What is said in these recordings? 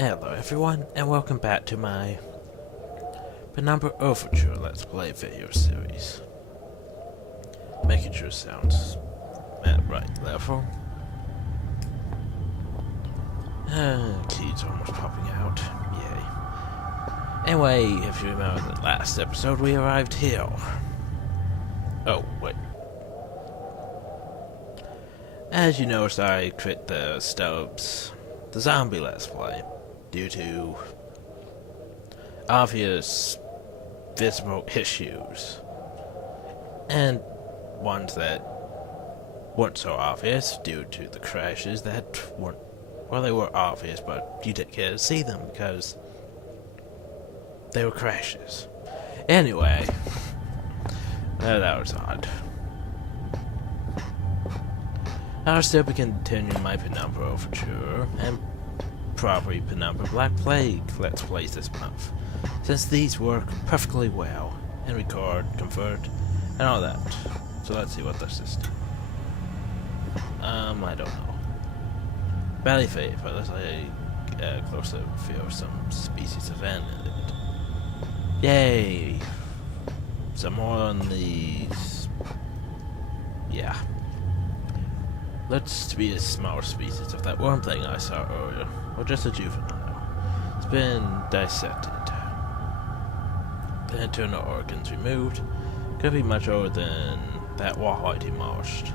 Hello everyone, and welcome back to my Penumbra Overture Let's Play video series. Making sure sounds at right level. Keys almost popping out, yay. Anyway, if you remember the last episode, we arrived here. Oh, wait. As you noticed, I quit the zombie Let's Play, due to obvious visible issues, and ones that weren't so obvious due to the crashes that weren't, well, they were obvious, but you didn't get to see them because they were crashes. Anyway, that was odd. I'll still be continuing my Penumbra Overture and probably Penumbra Black Plague Let's Plays this month, since these work perfectly well and record, convert, and all that. So let's see what this is. I don't know. Badly fate, but let's get a closer feel of some species of animal. Yay! Some more on these. Yeah. Let's be a smaller species of that one thing I saw earlier, or just a juvenile. It's been dissected. The internal organs removed. Could be much older than that wall I demolished.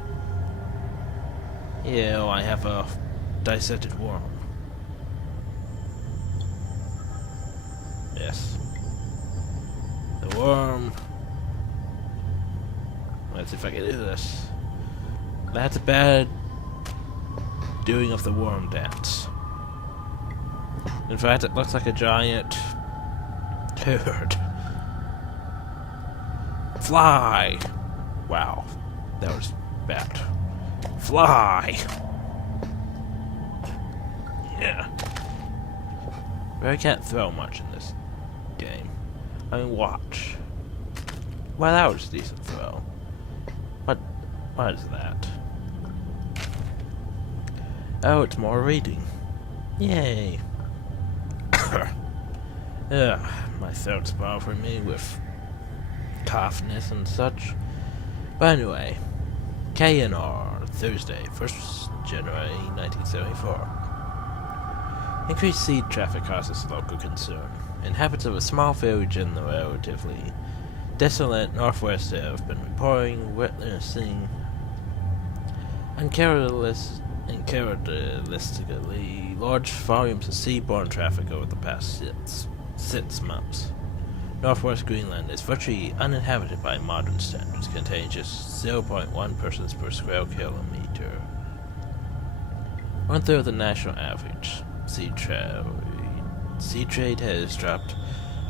Yeah, I have a dissected worm. Yes. The worm. Let's see if I can do this. That's a bad doing of the worm dance. In fact, it looks like a giant turd. Fly! Wow, that was bad. Fly! Yeah. But I can't throw much in this game. I mean, watch. Well, that was a decent throw. What is that? Oh, it's more reading. Yay. Ugh, my throat's bothering me with coughness and such. But anyway, KNR, Thursday, 1st January 1974. Increased sea traffic causes local concern. Inhabitants of a small village in the relatively desolate northwest have been reporting witnessing uncharacteristically large volumes of seaborne traffic over the past six months. Northwest Greenland is virtually uninhabited by modern standards, containing just 0.1 persons per square kilometer. One-third of the national average. Sea trade has dropped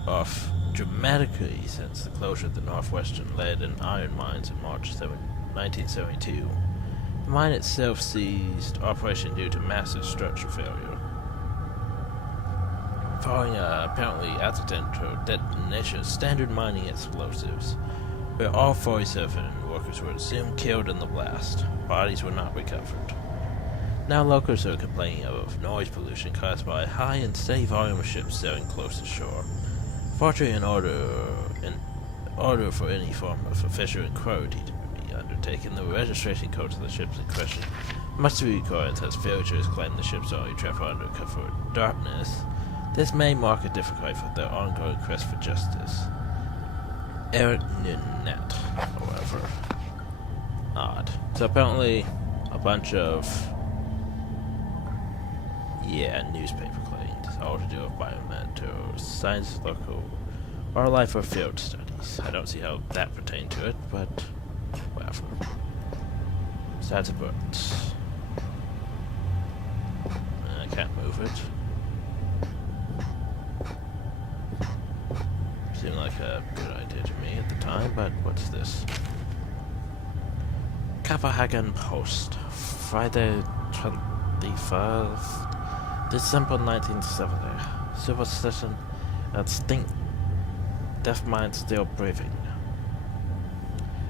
off dramatically since the closure of the northwestern lead and iron mines in March 1972. The mine itself ceased operation due to massive structure failure. Following apparently accidental detonation of standard mining explosives, where all 47 workers were assumed killed in the blast. Bodies were not recovered. Now locals are complaining of noise pollution caused by a high and steady volume of ships sailing close to shore. Fortunately, in order for any form of official inquiry to be undertaken, the registration codes of the ships in question must be recorded, as villagers claim the ships only travel under cover of darkness. This may mark a difficulty for their ongoing quest for justice. Eric Nunet, however. Odd. So apparently, a bunch of newspaper claims, all to do with biomaterials, science, local wildlife, or field studies. I don't see how that pertained to it, but whatever. Besides the birds. I can't move it. Seemed like a good idea to me at the time, but what's this? Copenhagen Post, Friday 21st December 1970. Superstition at Stink. Deaf mine still breathing.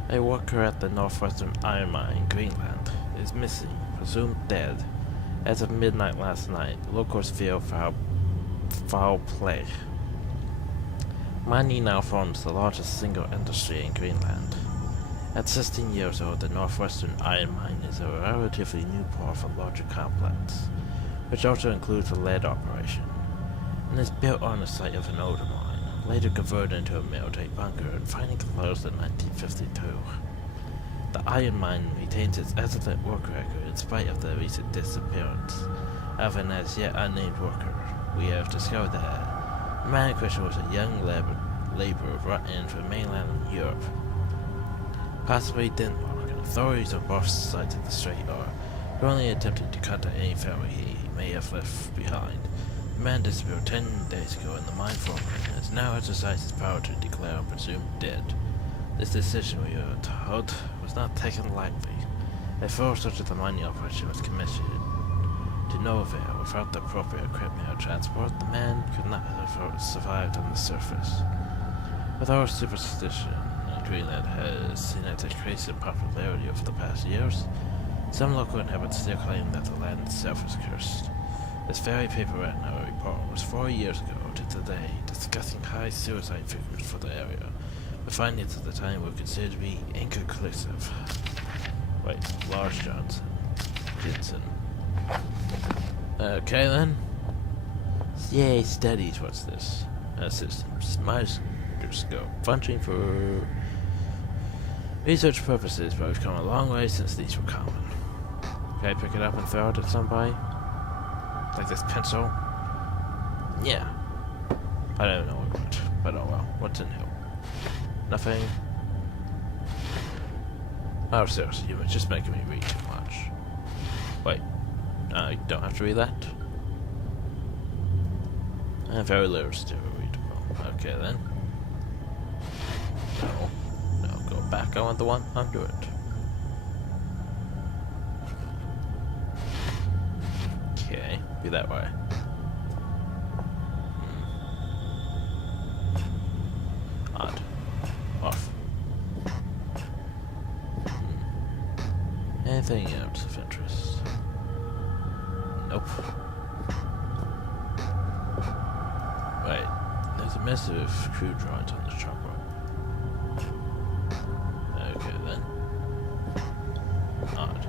A worker at the northwestern iron mine in Greenland is missing, presumed dead. As of midnight last night, locals feel foul foul play. Mining now forms the largest single industry in Greenland. At 16 years old, the Northwestern Iron Mine is a relatively new part of a larger complex, which also includes a lead operation, and is built on the site of an older mine, later converted into a military bunker and finally closed in 1952. The iron mine retains its excellent work record in spite of the recent disappearance of an as yet unnamed worker. We have discovered that the man in question was a young laborer brought in from mainland Europe, possibly Denmark, and authorities on both sides of the strait are currently attempting to contact any family he may have left behind. The man disappeared 10 days ago, and the mine foreman has now exercised his power to declare him presumed dead. This decision, we are told, was not taken lightly. A thorough search of the mining operation was commissioned to no avail. Without the appropriate equipment or transport, the man could not have survived on the surface. With our superstition, Greenland has seen its increase in popularity over the past years. Some local inhabitants still claim that the land itself is cursed. This very paper read in our report was 4 years ago to today, discussing high suicide figures for the area. The findings at the time were considered to be inconclusive. Wait, Lars Jensen. Okay then. Yay, studies, what's this? Systems, microscope, functioning for research purposes, but we've come a long way since these were common. Can I pick it up and throw it at somebody? Like this pencil? Yeah. I don't know what, but oh well. What's in here? Nothing? Oh, seriously, you were just making me read too much. Wait. You don't have to read that? Very little still readable. Okay then. No, go back. I want the 100. Okay, be that way. Odd. Off. Anything else of interest? Nope. Wait, there's a massive crew drawings on the chalkboard. Okay then. Odd.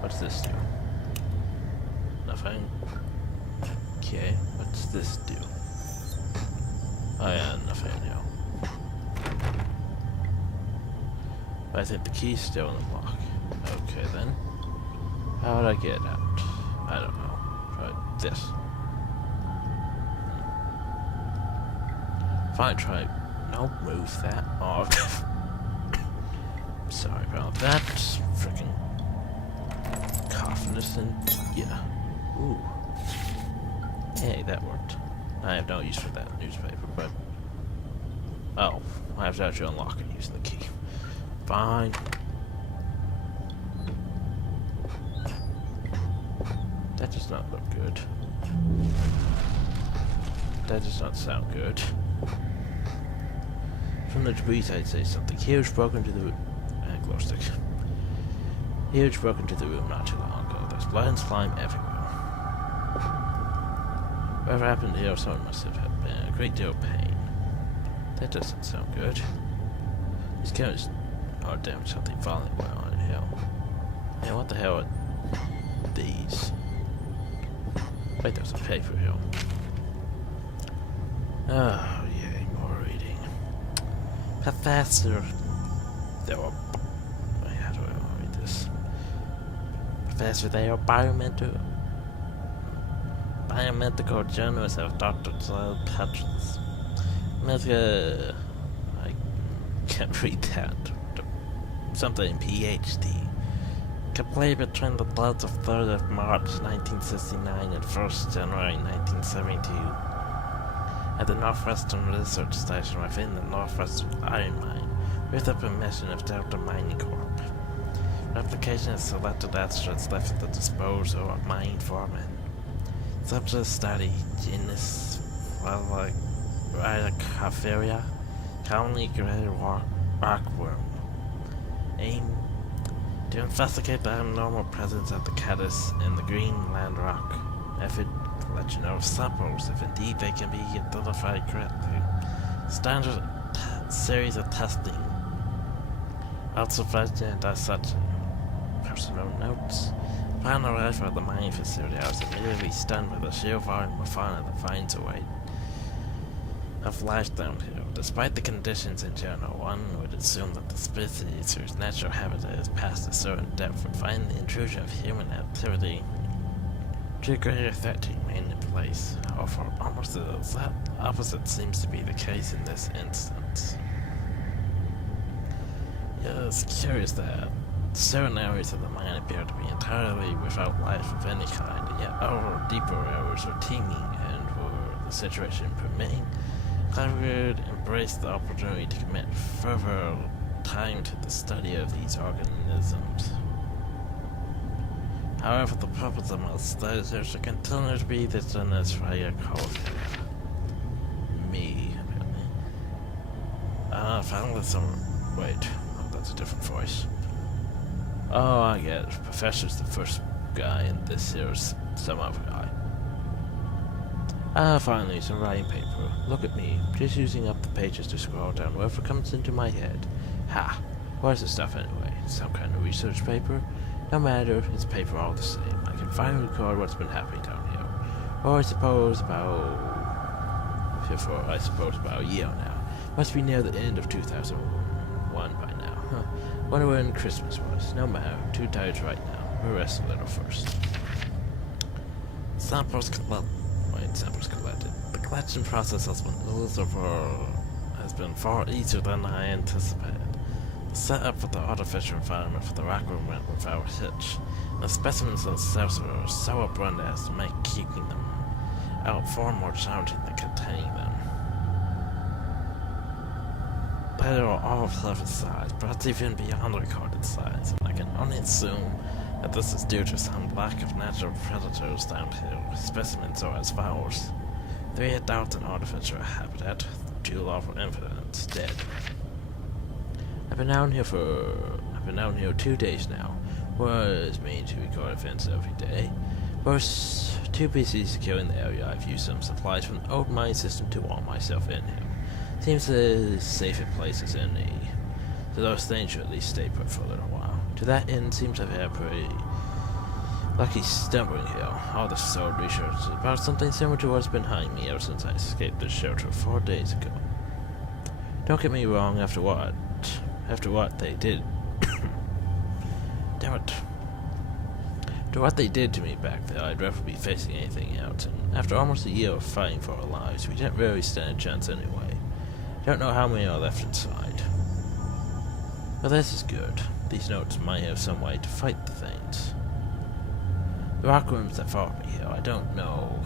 What's this do? Nothing. Okay, what's this do? Oh yeah, nothing new. But I think the key's still in the lock. Okay then. How would I get it out? I don't know. Try this. Fine, try. No, move that off. Sorry about that. Freaking coughness and yeah. Ooh. Hey, that worked. I have no use for that newspaper, but oh, I have to actually unlock it using the key. Fine. That does not look good. That does not sound good. From the debris, I'd say something huge broke into the room. Glow stick. Huge broke into the room not too long ago. There's blood and slime everywhere. Whatever happened here, someone must have had been in a great deal of pain. That doesn't sound good. These cameras are damn something violent went on in here. Man, what the hell are these? Wait, there's a paper here. Oh, yay, more reading. Professor. There were. How do I read this? Professor, they are biomedical journalists have Dr. Patrons. I can't read that. Something PhD. Complete between the dates of 3rd of March 1969 and 1st January 1972 at the Northwestern Research Station within the Northwestern Iron Mine with the permission of Delta Mining Corp. Application is selected extras left at the disposal of mining foremen. Subject study genus Rhydocophila, commonly gray rockworm. Aim to investigate the abnormal presence of the caddis in the Greenland rock. Method collection of samples, if indeed they can be identified correctly. Standard series of testing, observation and dissection. Personal notes. Upon arrival at the mining facility, I was immediately stunned by the sheer volume of fauna that finds a way of life down here. Despite the conditions in general, one would assume that the species whose natural habitat is past a certain depth would find the intrusion of human activity to a greater threat to remain in place. However, almost the exact opposite seems to be the case in this instance. It's curious that certain areas of the mine appear to be entirely without life of any kind, and yet our deeper areas are teeming, and were the situation permitting, I would embrace the opportunity to commit further time to the study of these organisms. However, the purpose of my studies is to continue to be this unnecessary cause. Me, apparently. Finally wait, oh, that's a different voice. Oh, I get it. Professor's the first guy, and this here's some other guy. Finally, some writing paper. Look at me, just using up the pages to scroll down whatever comes into my head. Ha! What is this stuff anyway? Some kind of research paper? No matter, it's paper all the same. I can finally record what's been happening down here. Or I suppose about a year now. Must be near the end of 2001 by now. Huh. Wonder when Christmas was. No matter, too tired to write now. We'll rest a little first. Samples collected. The collection process has been far easier than I anticipated. The setup for the artificial environment for the Requiem went without hitch. The specimens themselves were so abundant as to make keeping them out far more challenging than containing them. They are all of different size, perhaps even beyond recorded size, and I can only assume that this is due to some lack of natural predators down here. Specimens are as follows: 3 adults in artificial habitat, 2 lawful infants dead. I've been down here 2 days now. Was mean to record events every day. First, 2 PCs securing the area. I've used some supplies from the old mine system to wall myself in here. Seems as safe a place as any, so those things should at least stay put for a little while. To that end, seems I've had a pretty lucky stumbling here. All this sold research is about something similar to what's been hiding me ever since I escaped this shelter 4 days ago. Don't get me wrong, after what they did damn it. After what they did to me back there, I'd rather be facing anything else, and after almost a year of fighting for our lives, we didn't really stand a chance anyway. Don't know how many are left inside. But this is good. These notes might have some way to fight the things. The Requiems that followed me here, I don't know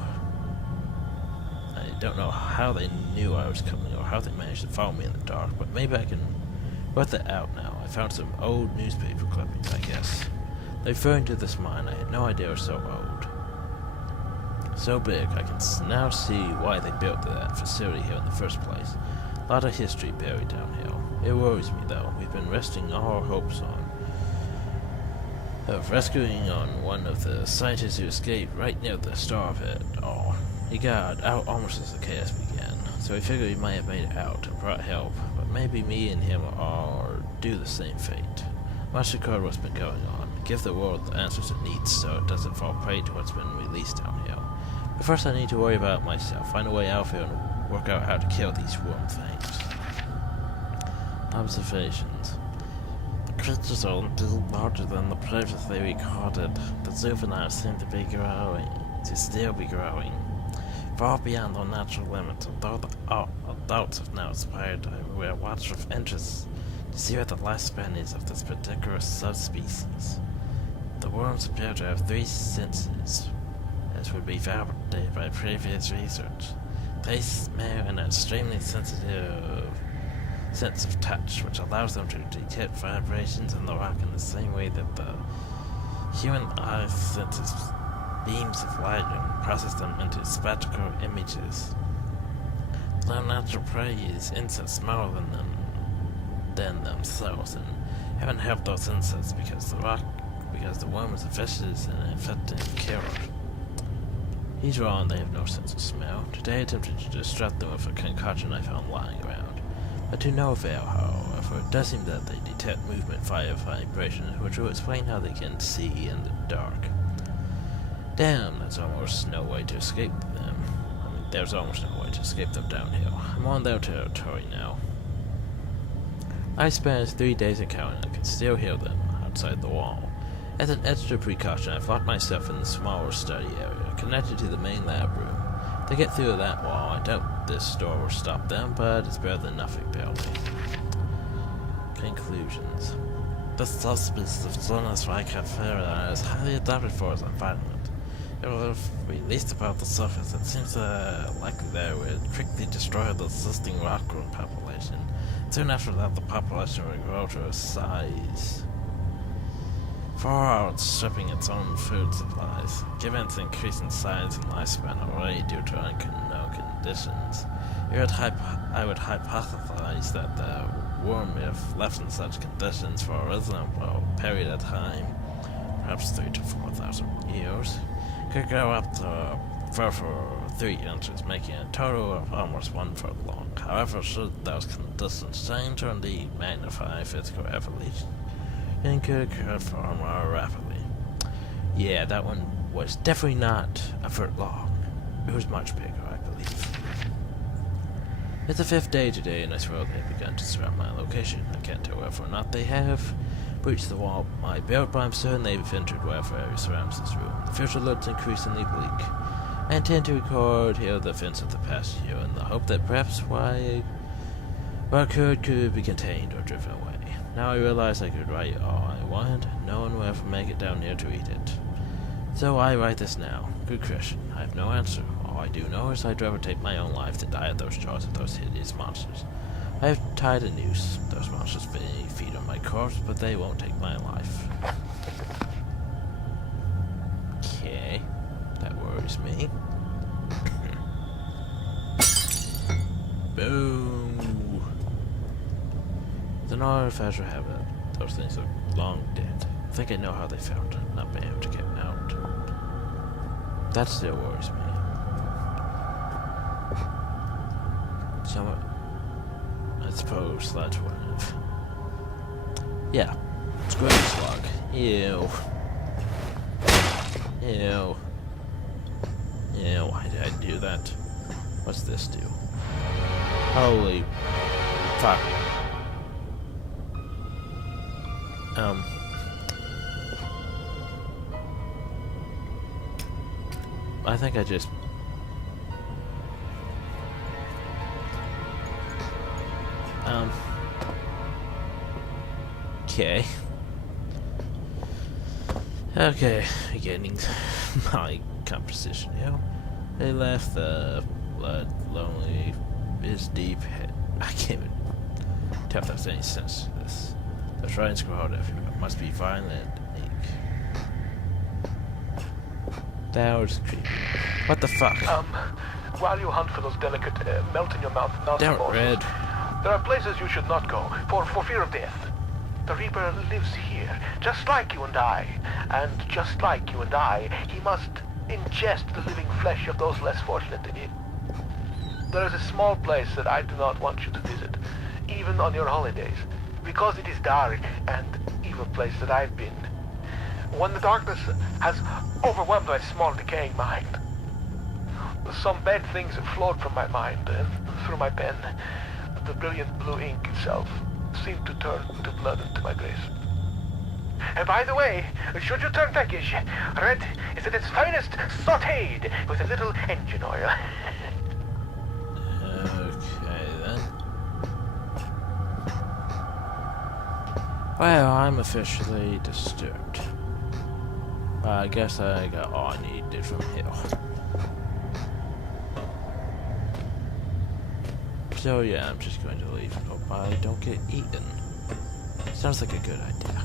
how they knew I was coming or how they managed to follow me in the dark, but maybe I can work that out now. I found some old newspaper clippings, I guess. Referring to this mine, I had no idea it was so old. So big, I can now see why they built that facility here in the first place. A lot of history buried down here. It worries me, though. We've been resting all our hopes of rescuing on one of the scientists who escaped right near the start of it all. He got out almost as the chaos began, so we figured he might have made it out and brought help, but maybe me and him are due the same fate. Must record what's been going on, give the world the answers it needs so it doesn't fall prey to what's been released down here. But first I need to worry about myself, find a way out here and work out how to kill these worm things. Observations. The creatures are indeed larger than the previously recorded. The juveniles seem to still be growing, far beyond their natural limits, although the adults have now expired. We are watched with interest to see what the lifespan is of this particular subspecies. The worms appear to have 3 senses, as would be validated by previous research. They smell an extremely sensitive sense of touch, which allows them to detect vibrations in the rock in the same way that the human eye senses beams of light and process them into spectral images. Their natural prey is insects smaller than themselves, and haven't helped those insects because the worm is vicious and effective killer. He's wrong, they have no sense of smell. Today I attempted to distract them with a concoction I found lying around. But to no avail, however, it does seem that they detect movement via vibrations, which will explain how they can see in the dark. Damn, that's almost no way to escape them. I mean, there's almost no way to escape them downhill. I'm on their territory now. I spent 3 days encountering and I can still hear them outside the wall. As an extra precaution, I've locked myself in the smaller study area, connected to the main lab room. If they get through that wall, I doubt this door will stop them, but it's better than nothing, barely. Conclusions. The subspecies of Jonas Reichert is highly adapted for its environment. It will have released about the surface. It seems likely that it would quickly destroy the existing rock-grown population. Soon after that, the population will grow to a size far outstripping its own food supplies. Given its increasing size and lifespan already due to unknown conditions, I would hypothesize that the worm, if left in such conditions for a reasonable period of time, perhaps 3,000 to 4,000 years, could grow up to 4 or 3 inches, making a total of almost 1 foot long. However, should those conditions change or indeed magnify physical evolution, it could occur far more rapidly. Yeah, that one was definitely not a foot long. It was much bigger, I believe. It's the 5th day today, and I swear they have begun to surround my location. I can't tell whether or not they have breached the wall I built, but I'm certain they've entered whatever area surrounds this room. The future looks increasingly bleak. I intend to record here the events of the past year in the hope that perhaps what occurred could be contained or driven away. Now I realize I could write all I want, no one will ever make it down here to read it. So I write this now. Good question. I have no answer. All I do know is I'd rather take my own life than die at those jaws of those hideous monsters. I have tied a noose. Those monsters may feed on my corpse, but they won't take my life. Okay. That worries me. Boom. It's an artificial habit. Those things are long dead. I think I know how they found not being able to get out. That still worries me. Somewhat, I suppose that's one of. Yeah. Square slug. Ew. Ew. Ew, why did I do that? What's this do? Holy fuck. I think I just... Okay. Okay, getting my composition here. They left the blood lonely is deep. I can't even tell if there's any sense to this. The shrines grow out everywhere. Must be violent. That was creepy. What the fuck? While you hunt for those delicate, melt-in-your-mouth nonsense, red. There are places you should not go, for fear of death. The Reaper lives here, just like you and I. And just like you and I, he must ingest the living flesh of those less fortunate than him. There is a small place that I do not want you to visit, even on your holidays, because it is dark and evil place that I've been. When the darkness has overwhelmed my small decaying mind, some bad things have flowed from my mind and through my pen. The brilliant blue ink itself seemed to turn to blood into my grace. And by the way, should you turn peckish, red is at its finest sautéed with a little engine oil. Okay then. Well, I'm officially disturbed. I guess I got all I needed from here. So yeah, I'm just going to leave and hope I don't get eaten. Sounds like a good idea.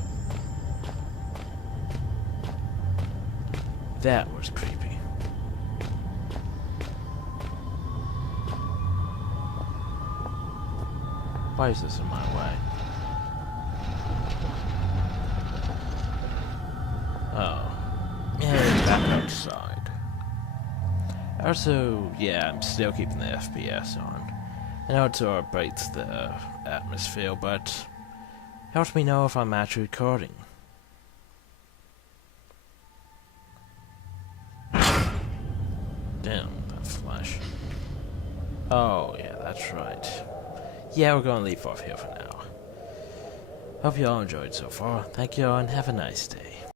That was creepy. Why is this in my way? Oh. Yeah, back outside. Also, yeah, I'm still keeping the FPS on. I know it sort of breaks the atmosphere, but helps me know if I'm actually recording. Damn, that flash. Oh, yeah, that's right. Yeah, we're gonna leave off here for now. Hope you all enjoyed so far. Thank you all and have a nice day.